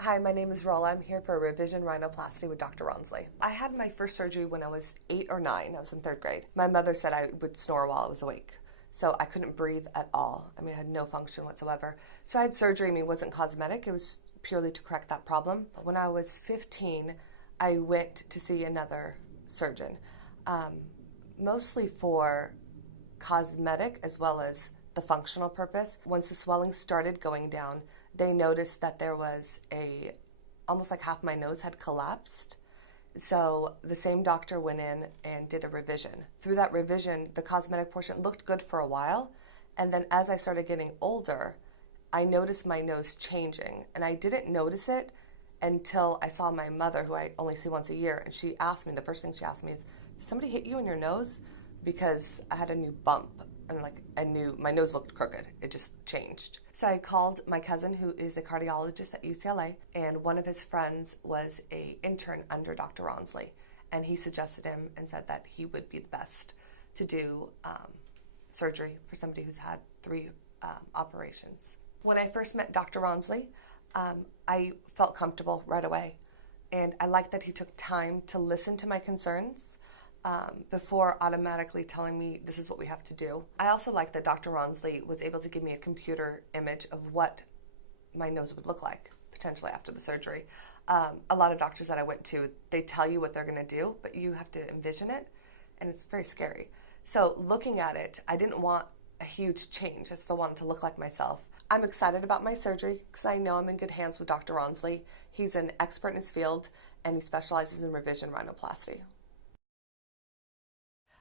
Hi, my name is Rolla. I'm here for a revision rhinoplasty with Dr. Rawnsley. I had my first surgery when I was 8 or 9. I was in 3rd grade. My mother said I would snore while I was awake. So I couldn't breathe at all. I had no function whatsoever. So I had surgery. It wasn't cosmetic. It was purely to correct that problem. When I was 15, I went to see another surgeon, mostly for cosmetic as well as the functional purpose. Once the swelling started going down, they noticed that there was almost like half my nose had collapsed. So the same doctor went in and did a revision. Through that revision, the cosmetic portion looked good for a while. And then as I started getting older, I noticed my nose changing. And I didn't notice it until I saw my mother, who I only see once a year. And she asked me, the first thing she asked me is, did somebody hit you in your nose? Because I had a new bump. And I knew my nose looked crooked. It just changed. So I called my cousin, who is a cardiologist at UCLA, and one of his friends was an intern under Dr. Rawnsley, and he suggested him and said that he would be the best to do surgery for somebody who's had 3 operations. When I first met Dr. Rawnsley, I felt comfortable right away, and I liked that he took time to listen to my concerns before automatically telling me this is what we have to do. I also like that Dr. Rawnsley was able to give me a computer image of what my nose would look like potentially after the surgery. A lot of doctors that I went to, they tell you what they're going to do, but you have to envision it, and it's very scary. So looking at it, I didn't want a huge change. I still wanted to look like myself. I'm excited about my surgery because I know I'm in good hands with Dr. Rawnsley. He's an expert in his field, and he specializes in revision rhinoplasty.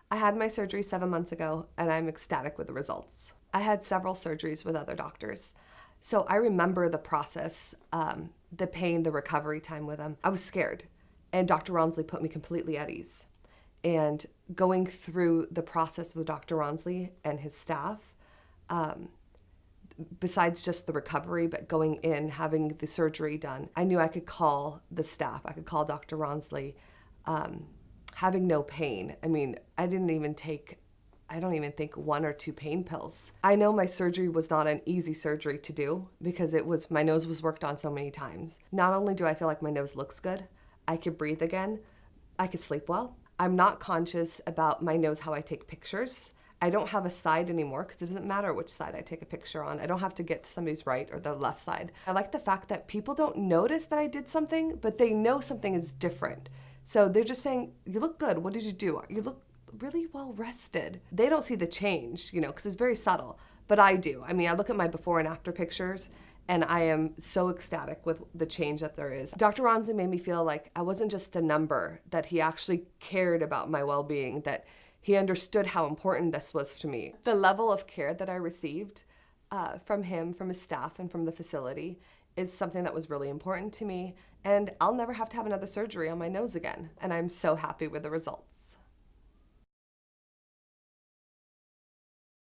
I had my surgery 7 months ago, and I'm ecstatic with the results. I had several surgeries with other doctors, so I remember the process, the pain, the recovery time with them. I was scared, and Dr. Rawnsley put me completely at ease. And going through the process with Dr. Rawnsley and his staff, besides just the recovery, but going in, having the surgery done, I knew I could call the staff. I could call Dr. Rawnsley, having no pain. I don't even think 1 or 2 pain pills. I know my surgery was not an easy surgery to do because my nose was worked on so many times. Not only do I feel like my nose looks good, I could breathe again, I could sleep well. I'm not conscious about my nose, how I take pictures. I don't have a side anymore because it doesn't matter which side I take a picture on. I don't have to get to somebody's right or the left side. I like the fact that people don't notice that I did something, but they know something is different. So they're just saying, you look good, what did you do? You look really well rested. They don't see the change, because it's very subtle, but I do. I look at my before and after pictures, and I am so ecstatic with the change that there is. Dr. Rawnsley made me feel like I wasn't just a number, that he actually cared about my well-being, that he understood how important this was to me. The level of care that I received from him, from his staff, and from the facility is something that was really important to me, and I'll never have to have another surgery on my nose again, and I'm so happy with the results.